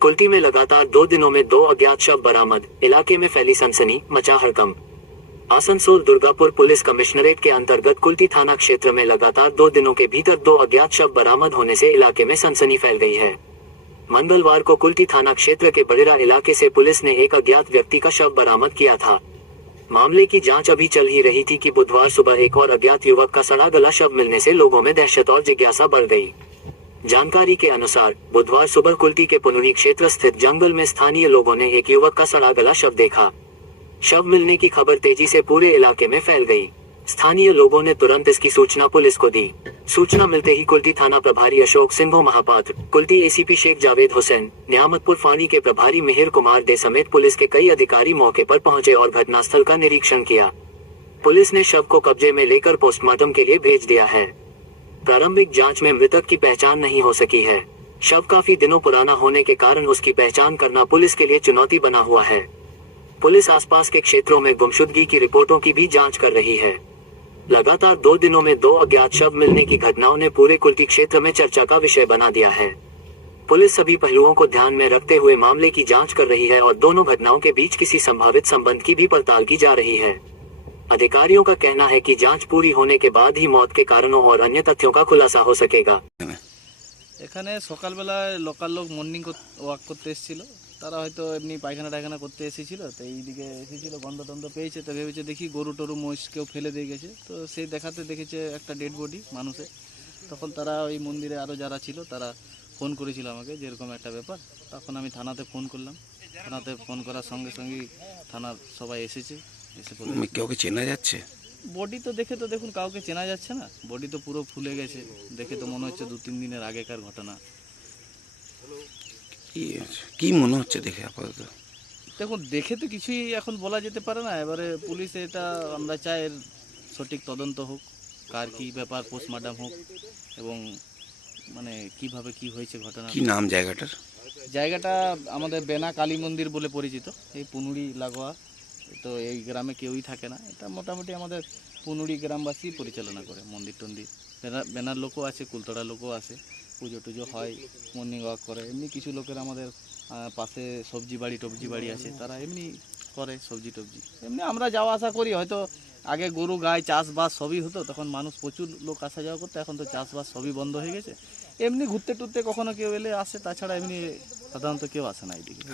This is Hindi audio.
कुल्टी में लगातार 2 दिनों में 2 अज्ञात शव बरामद, इलाके में फैली सनसनी, मचा हड़कंप। आसनसोल दुर्गापुर पुलिस कमिश्नरेट के अंतर्गत कुल्टी थाना क्षेत्र में लगातार 2 दिनों के भीतर 2 अज्ञात शव बरामद होने से इलाके में सनसनी फैल गई है। मंगलवार को कुल्टी थाना क्षेत्र के बड़ेरा इलाके से पुलिस ने एक अज्ञात व्यक्ति का शव बरामद किया था। मामले की जांच अभी चल ही रही थी कि बुधवार सुबह एक और अज्ञात युवक का सड़ा गला शव मिलने से लोगों में दहशत और जिज्ञासा बढ़ गई। जानकारी के अनुसार बुधवार सुबह कुल्टी के पुनुरी क्षेत्र स्थित जंगल में स्थानीय लोगों ने एक युवक का सड़ा गला शव देखा। शव मिलने की खबर तेजी से पूरे इलाके में फैल गई। स्थानीय लोगों ने तुरंत इसकी सूचना पुलिस को दी। सूचना मिलते ही कुल्टी थाना प्रभारी अशोक सिंह महापात्र, कुल्टी एसीपी शेख जावेद हुसैन, न्यामतपुर फानी के प्रभारी मिहिर कुमार डे समेत पुलिस के कई अधिकारी मौके पर पहुंचे और घटनास्थल का निरीक्षण किया। पुलिस ने शव को कब्जे में लेकर पोस्टमार्टम के लिए भेज दिया है। प्रारंभिक जांच में मृतक की पहचान नहीं हो सकी है। शव काफी दिनों पुराना होने के कारण उसकी पहचान करना पुलिस के लिए चुनौती बना हुआ है। पुलिस आसपास के क्षेत्रों में गुमशुदगी की रिपोर्टों की भी जांच कर रही है। लगातार 2 दिनों में 2 अज्ञात शव मिलने की घटनाओं ने पूरे कुल्टी क्षेत्र में चर्चा का विषय बना दिया है। पुलिस सभी पहलुओं को ध्यान में रखते हुए मामले की जांच कर रही है और दोनों घटनाओं के बीच किसी संभावित संबंध की भी पड़ताल की जा रही है। अधिकारियों का कहना है कि जांच पूरी होने के बाद ही मौत के कारणों और अन्य तथ्यों का खुलासा हो सकेगा। এখানে সকালবেলায় লোকাল লোক মর্নিং ওয়াক করতে এসেছিল, তারা হয়তো এমনি পায়খানা টায়খানা করতে এসেছিল, তো এইদিকে এসেছিল, গন্ধ টন্ধ পেয়েছে, তো ভেবেছে দেখি গরু টরু মহিষ কেউ ফেলে দিয়ে গেছে, তো সেই দেখাতে দেখেছে একটা ডেড বডি মানুষের। তখন তারা ওই মন্দিরে আরও যারা ছিল তারা ফোন করেছিল আমাকে যে এরকম একটা ব্যাপার। তখন আমি থানাতে ফোন করলাম। থানাতে ফোন করার সঙ্গে সঙ্গেই থানার সবাই এসেছে। এসে কাউকে চেনা যাচ্ছে? বডি তো দেখে তো দেখুন কাউকে চেনা যাচ্ছে না, বডি তো পুরো ফুলে গেছে, দেখে তো মনে হচ্ছে 2-3 দিনের আগেকার ঘটনা। কি মনে হচ্ছে দেখে আপাতত? দেখুন দেখে তো কিছুই এখন বলা যেতে পারে না। এবারে পুলিশ এটা আমরা চাই এর সঠিক তদন্ত হোক, কার কি ব্যাপার, পোস্টমর্টম হোক এবং মানে কিভাবে কি হয়েছে ঘটনা। কি নাম জায়গাটার? জায়গাটা আমাদের বেনা কালী মন্দির বলে পরিচিত, এই পুনুড়ি লাগোয়া। তো এই গ্রামে কেউই থাকে না, এটা মোটামুটি আমাদের পুনুড়ি গ্রামবাসী পরিচালনা করে। মন্দির টন্দির বেনার লোকও আছে, কুলতড়া লোকও আছে, পুজো টুজো হয়, মর্নিং ওয়াক করে। এমনি কিছু লোকের আমাদের পাশে সবজি বাড়ি আছে, তারা এমনি করে সবজি টবজি। এমনি আমরা যাওয়া আসা করি, হয়তো আগে গরু গাই চাষবাস সবই হতো, তখন মানুষ প্রচুর লোক আসা যাওয়া করতো। এখন তো চাষবাস সবই বন্ধ হয়ে গেছে। এমনি ঘুরতে টুরতে কখনো কেউ এলে আসে, তাছাড়া এমনি সাধারণত কেউ আসে না এইদিকে।